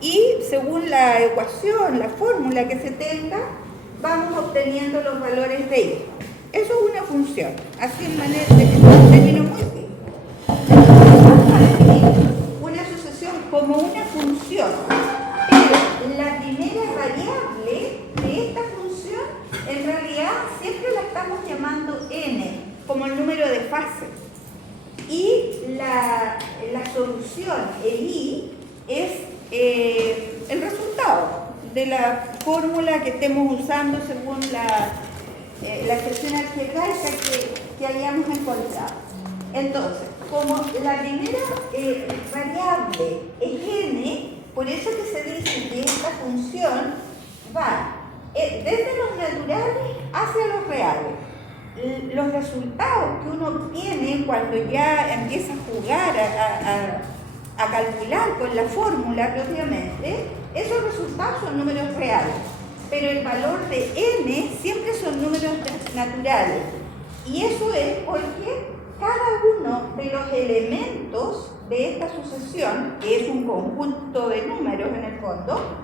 y según la ecuación, la fórmula que se tenga, vamos obteniendo los valores de y. Eso es una función, así en un término muy simple. Vamos a definir una sucesión como una función, pero la primera variable de esta función, en realidad, siempre la estamos llamando n, como el número de fase. Y la solución, el i, es el resultado de la fórmula que estemos usando según la expresión algebraica que hayamos encontrado. Entonces, como la primera variable es n, por eso que se dice que esta función va desde los naturales hacia los reales. Los resultados que uno obtiene cuando ya empieza a jugar, a calcular con la fórmula propiamente, esos resultados son números reales, pero el valor de n siempre son números naturales, y eso es porque cada uno de los elementos de esta sucesión, que es un conjunto de números en el fondo,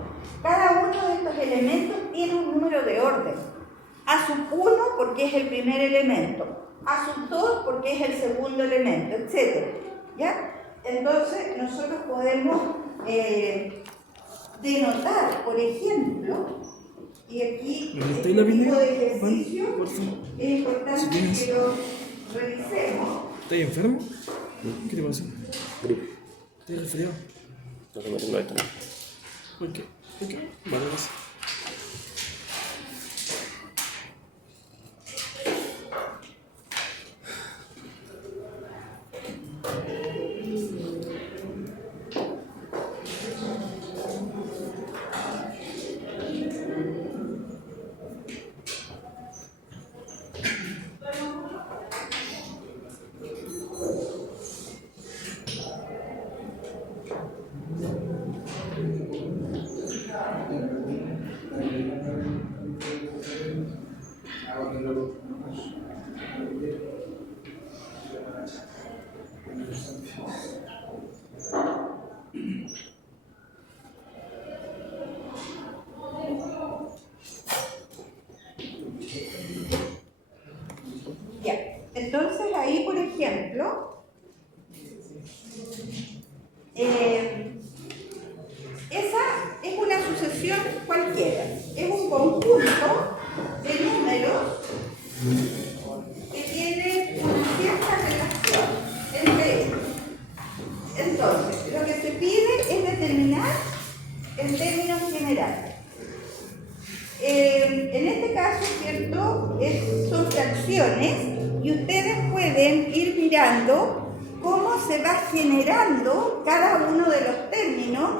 cada uno de estos elementos tiene un número de orden. A sub 1 porque es el primer elemento, a sub 2 porque es el segundo elemento, etc. ¿Ya? Entonces, nosotros podemos denotar, por ejemplo, y aquí este tipo de ejercicio es importante que lo revisemos. ¿Estás enfermo? ¿Qué te pasa? ¿Estás resfriado? No se me tengo esto. ¿Por qué? Vale, gracias. Entonces ahí, por ejemplo, esa es una sucesión cualquiera, es un conjunto de números que tiene una cierta relación entre ellos. Entonces, lo que se pide es determinar en términos generales. En este caso, ¿cierto? Son fracciones y ustedes pueden ir mirando cómo se va generando cada uno de los términos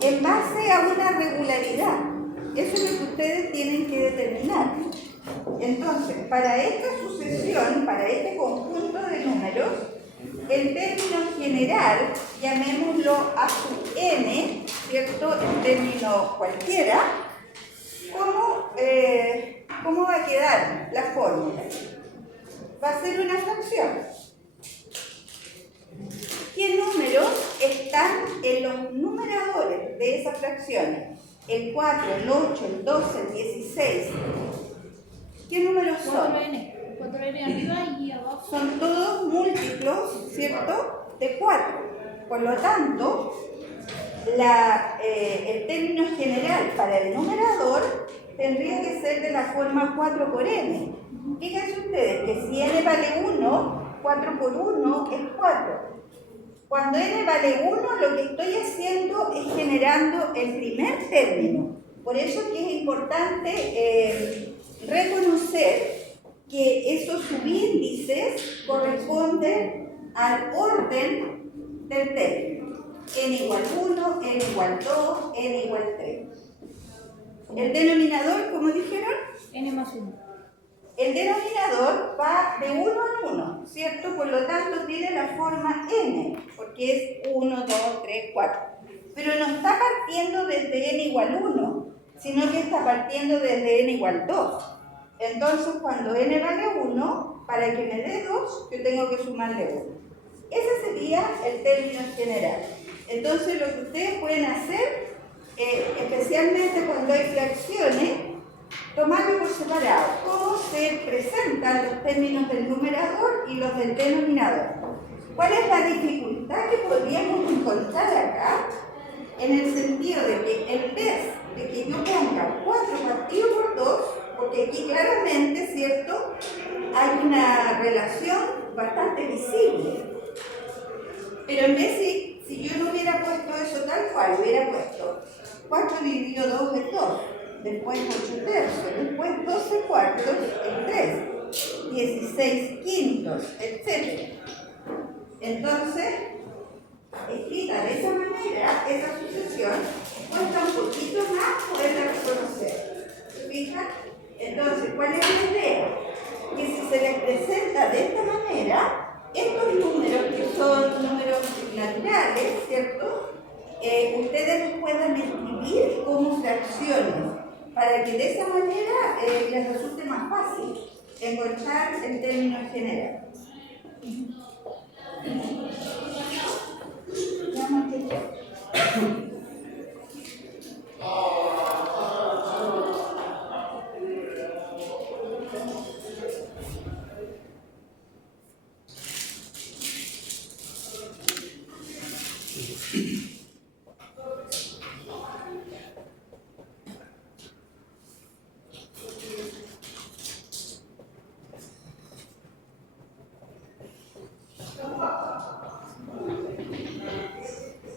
en base a una regularidad. Eso es lo que ustedes tienen que determinar. Entonces, para esta sucesión, para este conjunto de números, el término general, llamémoslo a sub n, ¿cierto? El término cualquiera. ¿Cómo va a quedar la fórmula? Va a ser una fracción. ¿Qué números están en los numeradores de esas fracciones? El 4, el 8, el 12, el 16. ¿Qué números son? 4n arriba y abajo. Son todos múltiplos, ¿cierto? De 4. Por lo tanto, el término general para el numerador tendría que ser de la forma 4 por n. Fíjense ustedes que si n vale 1, 4 por 1 es 4. Cuando n vale 1, lo que estoy haciendo es generando el primer término. Por eso que es importante reconocer que esos subíndices corresponden al orden del término. N igual 1, n igual 2, n igual 3. El denominador, ¿cómo dijeron? n más 1. El denominador va de 1 en 1, ¿cierto? Por lo tanto, tiene la forma n, porque es 1, 2, 3, 4. Pero no está partiendo desde n igual 1, sino que está partiendo desde n igual 2. Entonces, cuando n vale 1, para que me dé 2, yo tengo que sumarle 1. Ese sería el término general. Entonces, lo que ustedes pueden hacer especialmente cuando hay fracciones, tomarlo por separado. ¿Cómo se presentan los términos del numerador y los del denominador? ¿Cuál es la dificultad que podríamos encontrar acá? En el sentido de que en vez de que yo ponga 4 partido por 2, porque aquí claramente, ¿cierto?, hay una relación bastante visible. Pero en vez de, si yo no hubiera puesto eso tal cual, hubiera puesto 4 dividido 2 es 2, después 8 tercios, después 12 cuartos es 3, 16 quintos, etc. Entonces, escrita de esa manera, esa sucesión, cuesta un poquito más poderla reconocer. ¿Se fijan? Entonces, ¿cuál es la idea? Que si se les presenta de esta manera, estos números que son números naturales, ¿cierto? Ustedes los puedan escribir como fracciones, para que de esa manera les resulte más fácil encontrar el término general.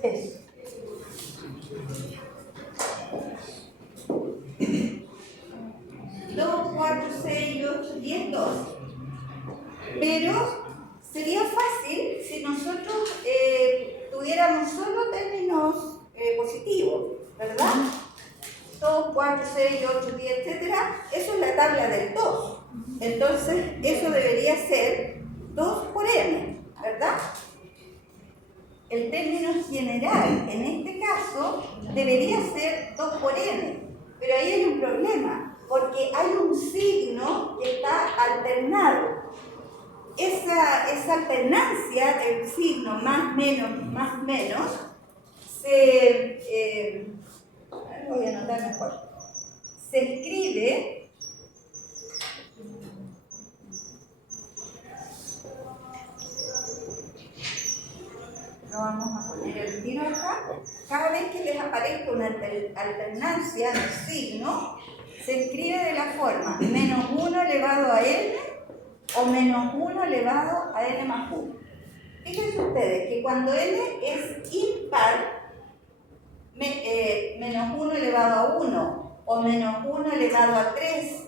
Eso. 2, 4, 6, 8, 10, 12. Pero sería fácil si nosotros tuviéramos solo términos positivos, ¿verdad? 2, 4, 6, 8, 10, etc. Eso es la tabla del 2. Entonces, eso debería ser 2 por n, ¿verdad? El término general, en este caso, debería ser 2 por n. Pero ahí hay un problema, porque hay un signo que está alternado. Esa alternancia del signo más, menos, voy a anotar mejor, se escribe lo vamos a poner el tiro acá. Cada vez que les aparezca una alternancia de signo, se escribe de la forma menos 1 elevado a n o menos 1 elevado a n más 1. Fíjense ustedes que cuando n es impar, menos 1 elevado a 1, o menos 1 elevado a 3,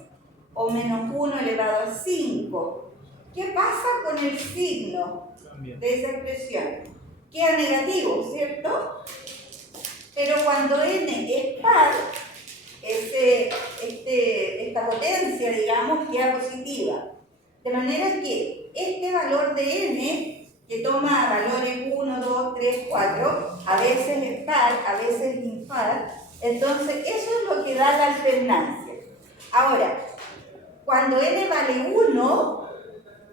o menos 1 elevado a 5, ¿qué pasa con el signo de esa expresión? Queda negativo, ¿cierto? Pero cuando n es par, esta potencia, digamos, queda positiva. De manera que este valor de n, que toma valores 1, 2, 3, 4, a veces es par, a veces es impar, entonces eso es lo que da la alternancia. Ahora, cuando n vale 1,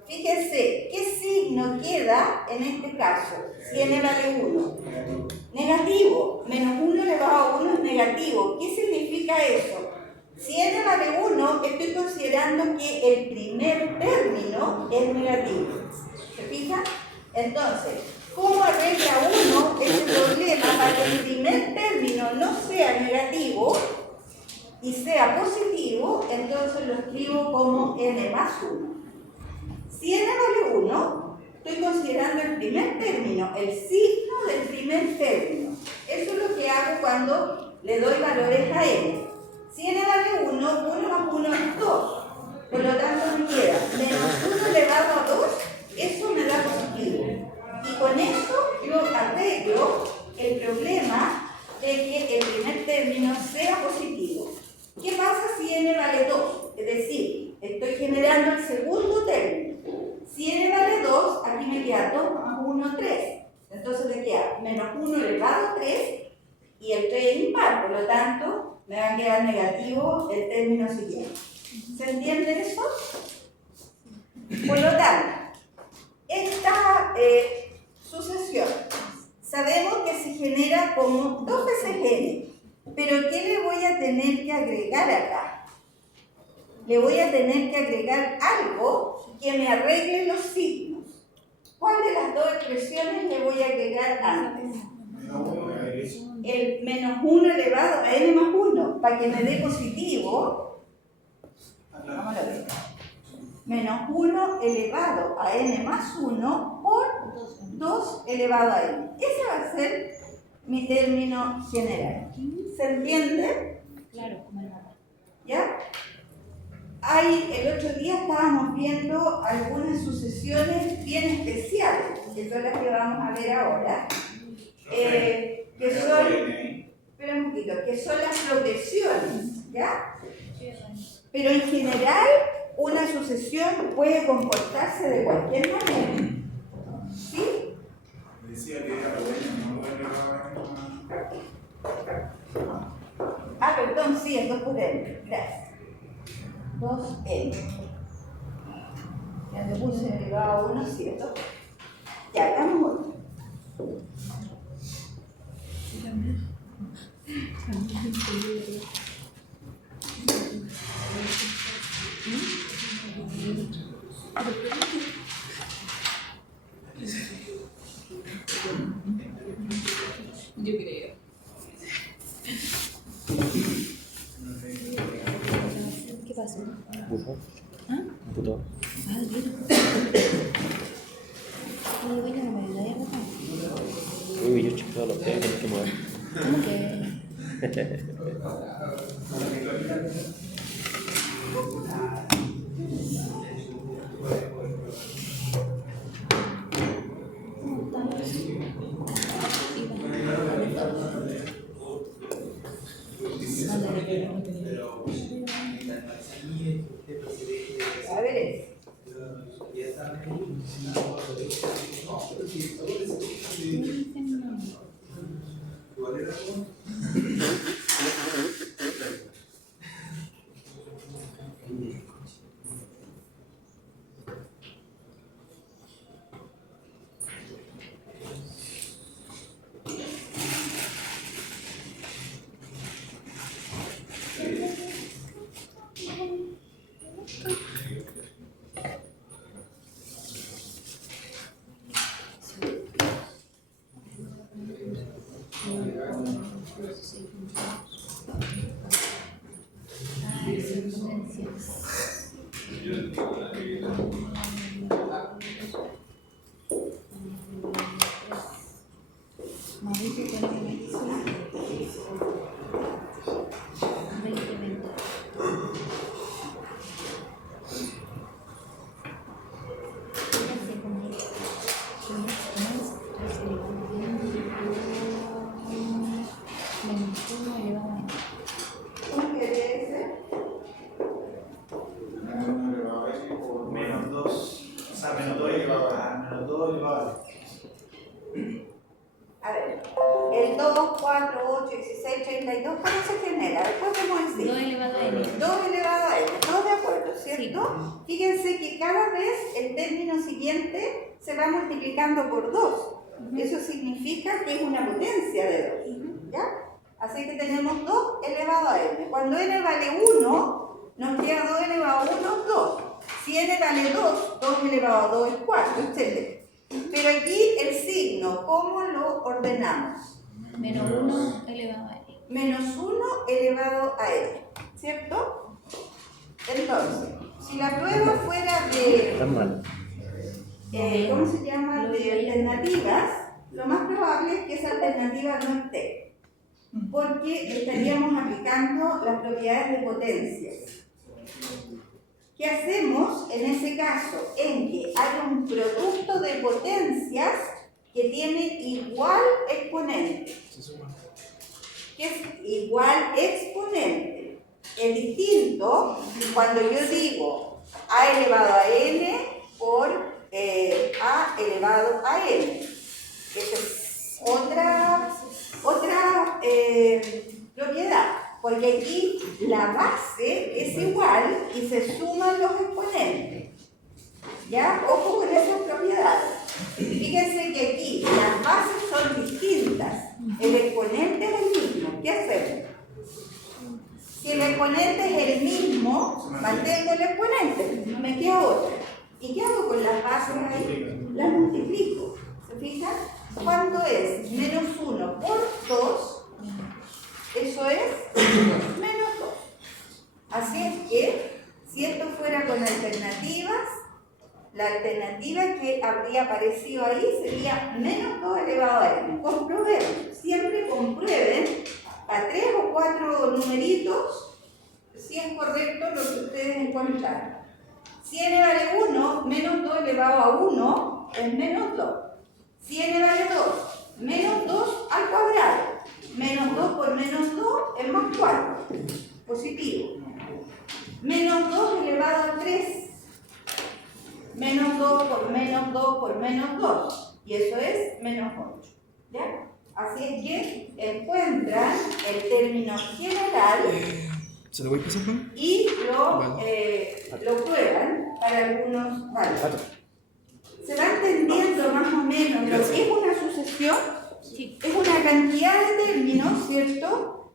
fíjense, ¿qué signo queda en este caso? Si n vale 1. Negativo. Menos 1 elevado a 1 es negativo. ¿Qué significa eso? Si n vale 1, estoy considerando que el primer término es negativo. ¿Se fijan? Entonces, ¿cómo arregla uno ese problema para que el primer término no sea negativo y sea positivo? Entonces lo escribo como n más 1. Si n vale 1, estoy considerando el primer término, el signo del primer término. Eso es lo que hago cuando le doy valores a n. Si n vale 1, 1 más 1 es 2. Por lo tanto me queda menos 1 elevado a 2, eso me da positivo. Y con eso yo arreglo el problema de que el primer término sea positivo. ¿Qué pasa si n vale 2? Es decir, estoy generando el segundo término. Si n vale 2, aquí me queda 2 más 1, 3. Entonces me queda menos 1 elevado a 3 y el 3 es impar, por lo tanto me va a quedar negativo el término siguiente. ¿Se entiende eso? Por lo tanto, esta sucesión sabemos que se genera como 2 veces n. Pero ¿qué le voy a tener que agregar acá? Le voy a tener que agregar algo que me arregle los signos. ¿Cuál de las dos expresiones le voy a agregar antes? El menos 1 elevado a n más 1, para que me dé positivo. Vamos a ver. Menos 1 elevado a n más 1 por 2 elevado a n. Ese va a ser mi término general. ¿Se entiende? Claro, como el mapa. ¿Ya? El otro día estábamos viendo algunas sucesiones bien especiales, que son las que vamos a ver ahora, que son, espera un poquito, que son las progresiones, ¿ya? Pero en general, una sucesión puede comportarse de cualquier manera, ¿sí? Decía que era bueno, Ah, perdón, sí, es 2 por n, gracias. 2n. Ya le puse elevado a 1, ¿cierto? Ya, hagamos otro. Yo creo. ¿Qué pasó? Bujo. ¿Ah? Puto. Ah, mira. Muy buena, no me ayuda a botar. Uy, yo chupado los pies, tienes que mover. ¿Cómo que? A ver, ¿cómo quiere ese? menos 2, o sea, menos 2 elevado a menos 2 elevado a. A ver, el 2, 4, 8, 16, 32, ¿cómo se genera? Después vemos el 2 sí. elevado a n. 2 elevado a n, todos de acuerdo, ¿cierto? Fíjense que cada vez el término siguiente se va multiplicando por 2. Eso significa que es una potencia de 2, ¿ya? Así que tenemos 2 elevado a n. Cuando n vale 1, nos queda 2 elevado a 1, 2. Si n vale 2, 2 elevado a 2 es 4, etc. Pero aquí el signo, ¿cómo lo ordenamos? Menos 1 elevado a n. Menos 1 elevado a n, ¿cierto? Entonces, si la prueba fuera de, Tan mal. ¿cómo se llama? De alternativas, lo más probable es que esa alternativa no esté, porque estaríamos aplicando las propiedades de potencias. ¿Qué hacemos en ese caso? En que hay un producto de potencias que tiene igual exponente. ¿Qué es igual exponente? Es distinto cuando yo digo a elevado a n por a elevado a n. Esa es otra propiedad, porque aquí la base es igual y se suman los exponentes. ¿Ya? Ojo con esas propiedades. Fíjense que aquí las bases son distintas, el exponente es el mismo. ¿Qué hacemos? Si el exponente es el mismo, mantengo el exponente, no me queda otra. ¿Y qué hago con las bases ahí? Las multiplico. ¿Se fijan? ¿Cuánto es? Menos 1 por 2, eso es menos 2. Así es que, si esto fuera con alternativas, la alternativa que habría aparecido ahí sería menos 2 elevado a n. Comprueben, siempre comprueben a 3 o 4 numeritos si es correcto lo que ustedes encontraron. Si n vale 1, menos 2 elevado a 1 es menos 2. Si n vale 2, menos 2 al cuadrado. Menos 2 por menos 2 es más 4. Positivo. Menos 2 elevado a 3. Menos 2 por menos 2 por menos 2. Y eso es menos 8. ¿Ya? Así es que encuentran el término general ¿Se lo voy a pasar, Juan? y lo prueban para algunos valores. ¿Se va entendiendo más o menos lo que es una sucesión? Sí. Es una cantidad de términos, ¿cierto?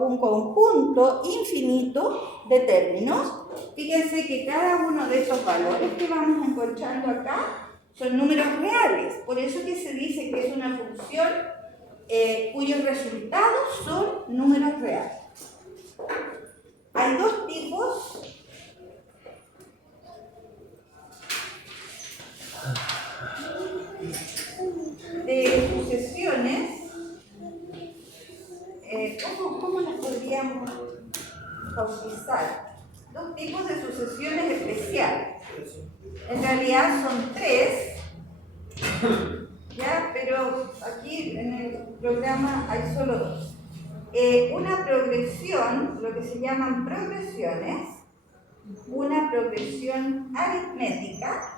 Un conjunto infinito de términos. Fíjense que cada uno de esos valores que vamos encontrando acá son números reales. Por eso que se dice que es una función cuyos resultados son números reales. Hay dos tipos de sucesiones. ¿Cómo las podríamos bautizar? Dos tipos de sucesiones especiales. En realidad son tres, ¿ya? Pero aquí en el programa hay solo dos. Una progresión, lo que se llaman progresiones, una progresión aritmética.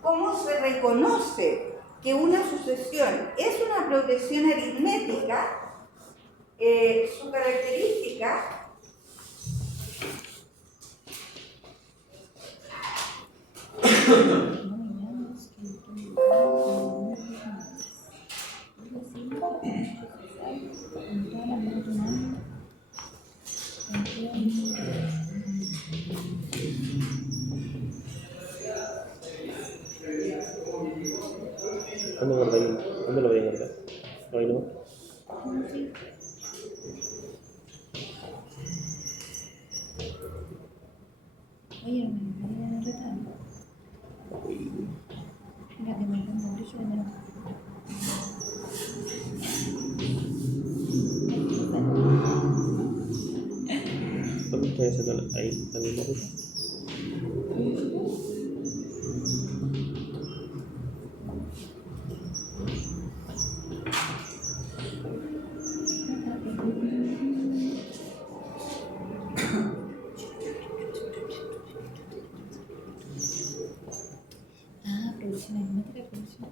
¿Cómo se reconoce que una sucesión es una progresión aritmética? Su característica ¿Dónde guardáis? ¿Dónde lo voy a guardar? Ahí no. Oye, me voy a retar. Mira, que me encanta mucho de menos. ¿Dónde estoy haciendo ahí la misma ruta? Ah, producción aritmética, producción.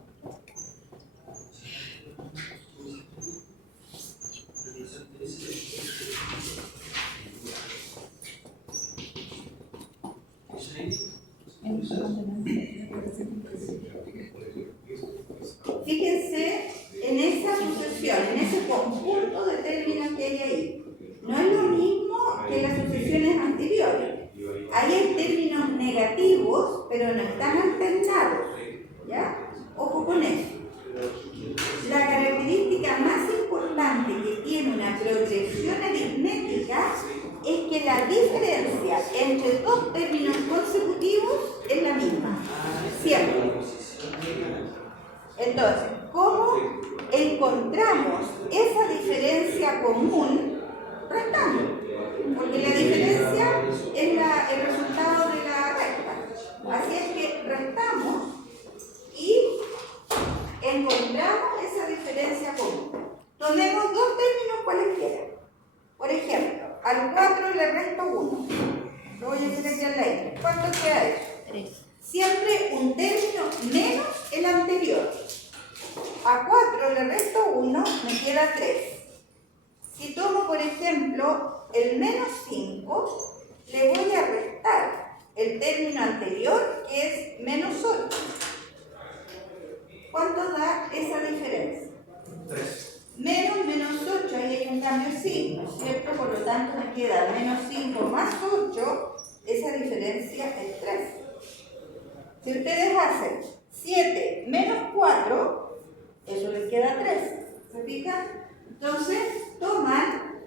Fíjense en esa sucesión, en ese conjunto de términos que hay ahí. No es lo mismo que las sucesiones anteriores. Ahí hay términos negativos, pero no están alternados. ¿Ya? Ojo con eso. La característica más importante que tiene una progresión aritmética es que la diferencia entre dos términos consecutivos es la misma. Siempre. Entonces, ¿cómo encontramos esa diferencia común? Restando. Porque la diferencia es el resultado de la resta. Así es que restamos y encontramos esa diferencia común. Tomemos dos términos cualesquiera. Por ejemplo, al 4 le resto 1. Lo voy a hacer aquí al lado. ¿Cuánto queda eso? 3. Siempre un término menos el anterior. A 4 le resto 1, me queda 3. Si tomo, por ejemplo, el menos 5, le voy a restar el término anterior, que es menos 8. ¿Cuánto da esa diferencia? 3. cambio signo, ¿cierto? Por lo tanto me queda menos 5 más 8, esa diferencia es 3. Si ustedes hacen 7 menos 4, eso les queda 3. ¿Se fijan? Entonces toman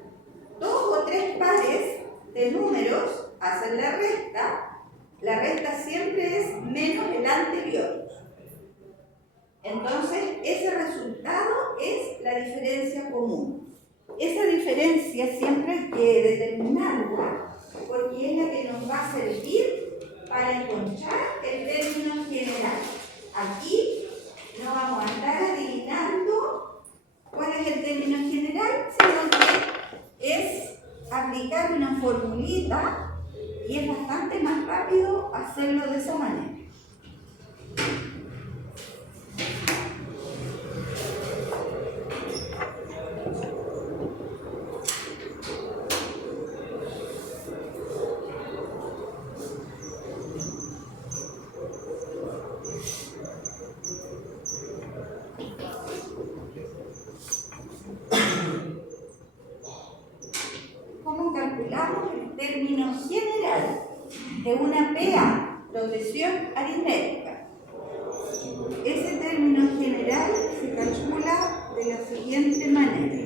2 o 3 pares de números, hacen la resta siempre es menos el anterior. Entonces ese resultado es la diferencia común. Esa diferencia siempre hay que determinarla porque es la que nos va a servir para encontrar el término general. Aquí no vamos a estar adivinando cuál es el término general, sino que es aplicar una formulita y es bastante más rápido hacerlo de esa manera. ¿Cómo calculamos el término general de una PA, progresión aritmética? Ese término general se calcula de la siguiente manera.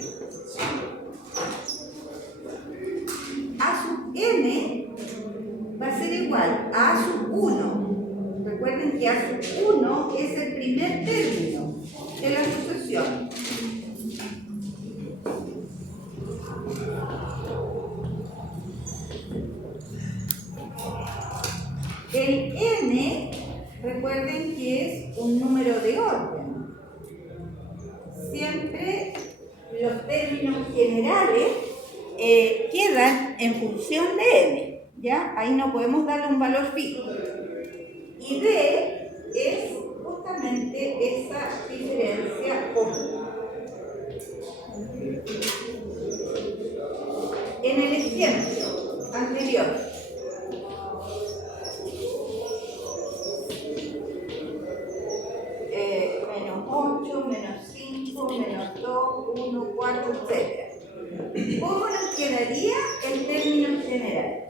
A sub n va a ser igual a A sub 1. Recuerden que A sub 1 es el primer término de la sucesión. El n, recuerden que es un número de orden. Siempre los términos generales quedan en función de n, ¿ya? Ahí no podemos darle un valor fijo. Y d es justamente esa diferencia común. En el ejemplo anterior, menos 8, menos 5, menos 2, 1, 4, etc. ¿Cómo nos quedaría el término general?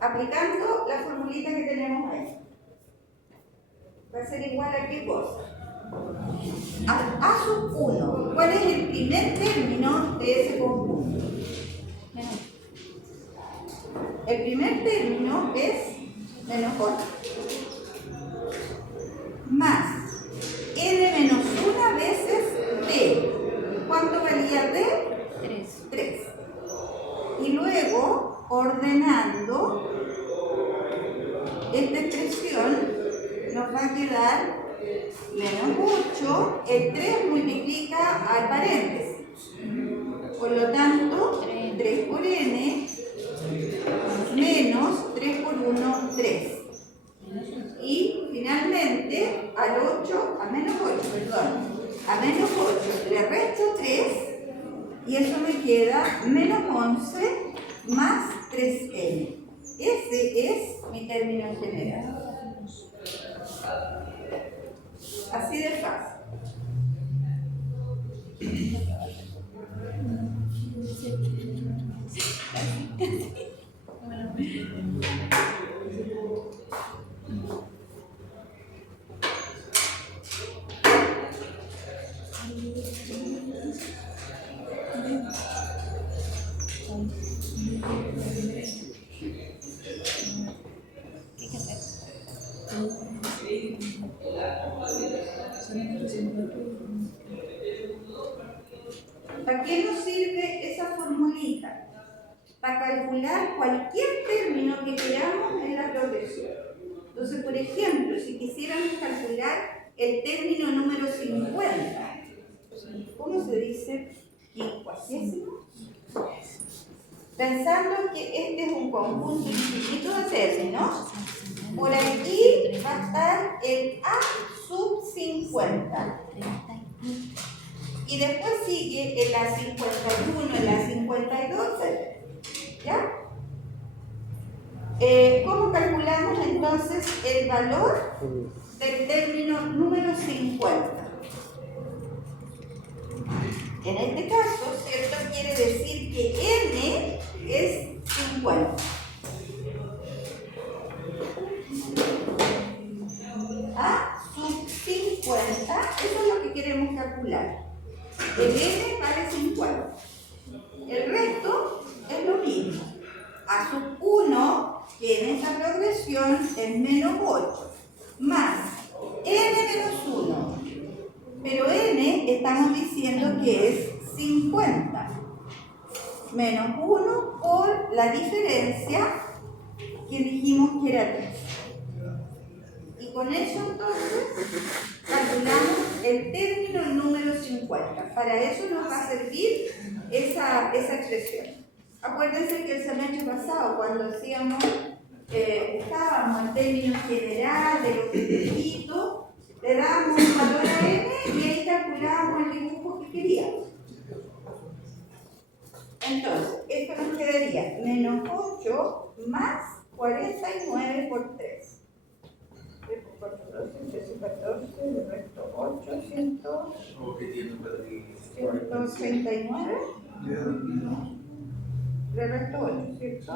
Aplicando la formulita que tenemos ahí. Va a ser igual a qué cosa. A sub 1. ¿Cuál es el primer término de ese conjunto? El primer término es menos 8 más n menos 1 veces d. ¿Cuánto valía d? 3. Y luego, ordenando esta expresión, nos va a quedar menos 8. El 3 multiplica al paréntesis. Por lo tanto, 3 por n menos 3 por 1, 3. Y finalmente al 8, a menos 8, perdón, a menos 8 le resto 3 y eso me queda menos 11 más 3n. Ese es mi término general. Así de fácil. ¿Para qué nos sirve esa formulita? Para calcular cualquier término que queramos en la progresión. Entonces, por ejemplo, si quisiéramos calcular el término número 50, ¿cómo se dice? ¿Quincuagésimo? Pensando que este es un conjunto infinito de términos, por aquí va a estar el A sub 50. Y después sigue el A51, el A52, etc. ¿Ya? ¿Cómo calculamos entonces el valor del término número 50? En este caso, ¿cierto? Quiere decir que n es 50. A sub 50, eso es lo que queremos calcular. El n vale 50. El resto es lo mismo. A sub 1, que en esta progresión es menos 8, más n menos 1. Pero n estamos diciendo que es 50. Menos 1 por la diferencia que dijimos que era 3. Y con eso entonces calculamos el término número 50. Para eso nos va a servir esa expresión. Acuérdense que el semestre pasado, cuando hacíamos, estábamos en términos general de los requisitos, le dábamos un valor a n y ahí calculábamos el dibujo que queríamos. Entonces, esto nos quedaría menos 8 más 49 por 3. 3 por 4, 12, 13, 14, el resto 8, 139. Le resto 8, ¿cierto?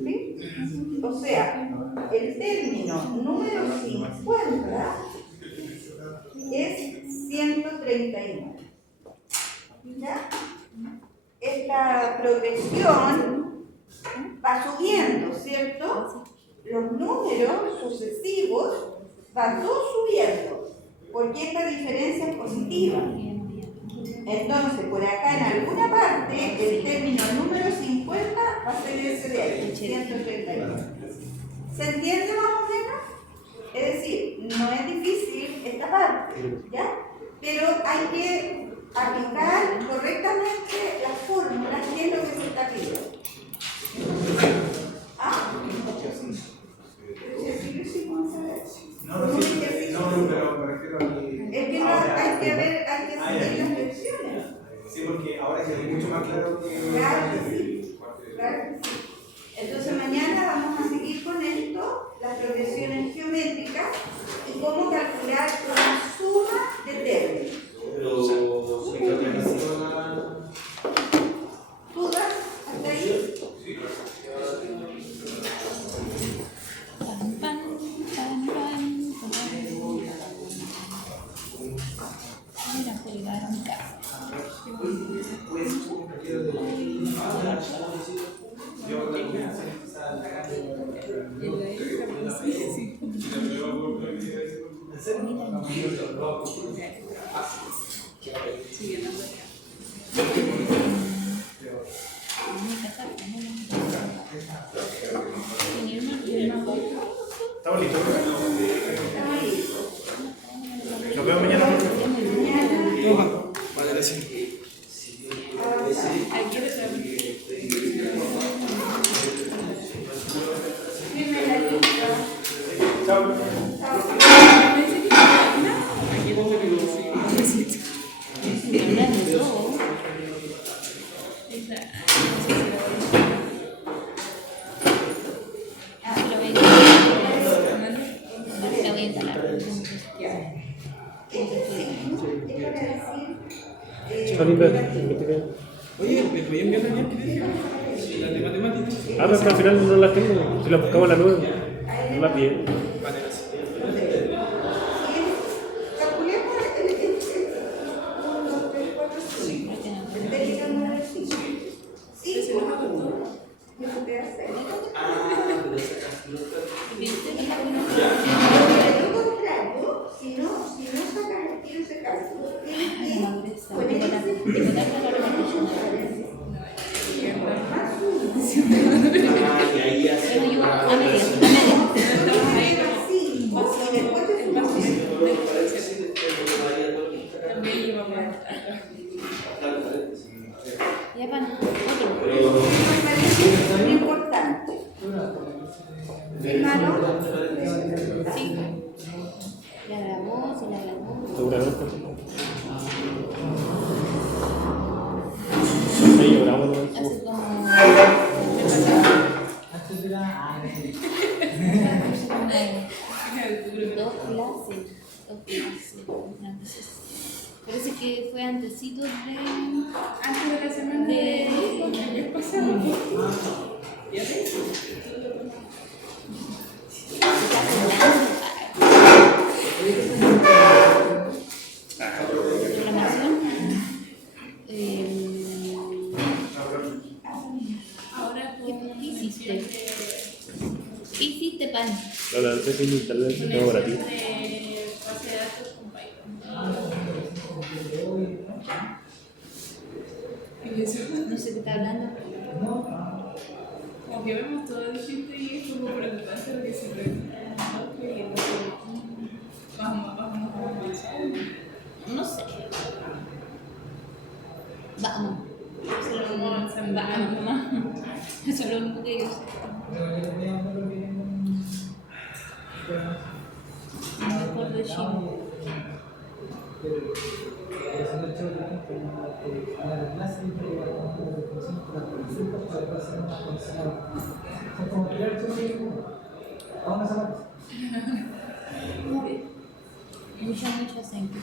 ¿Sí? O sea, el término número 50 es 139. ¿Ya? Esta progresión va subiendo, ¿cierto? Los números sucesivos van todos subiendo, porque esta diferencia es positiva. Entonces, por acá en alguna parte, el término número 50 va a ser ese de ahí, 139. ¿Se entiende más o menos? Es decir, no es difícil esta parte, ¿ya? Pero hay que aplicar correctamente las fórmulas, que es lo que se está pidiendo. ¿Ah? Pero me refiero a que... Es que no, hay que seguir las lecciones. Sí, porque ahora queda mucho más claro que... Claro que sí. Claro que sí. Entonces mañana vamos a seguir con esto, las progresiones geométricas y cómo calcular una suma de términos. ¿Dudas hasta ahí? Pan, pan, pan, pan, pan. Mira, colgaron casa. ¿Estamos listos? Estamos listos. Nos vemos mañana. Mañana. Vale, gracias. Firme la lista. Chao. Oye, ¿me podían enviar también? ¿Qué te dije? La de matemáticas. Ah, pero al final no la tengo. Si la buscamos en la nube, no la pide. Vale, gracias. Calculemos el término número 5. 5 más 1. Eso te hace. De lo contrario, si no sacas el tiro ese cálculo, tienes que poner más 5 y después te sumas 5. Ya van. Muy importante. Firmalo. Sí. La grabó, se la grabó. Seguramente. Ahí lloramos, ¿no? Hace como. Dos clases. Entonces, Parece que fue antesito de... Antes de la semana De- el mes pasado. Programación. ¿Qué hiciste? ¿Qué hiciste, pan? Ahora, no sé si instalar el sistema operativo. No sé qué está hablando. Como que vemos todo distinto y es como preocupante porque siempre vamos. No sé. Vamos. Solo vamos avanzando. Vamos nomás. Eso es lo único que yo sé. No me acuerdo de Shimo. Mucho acento.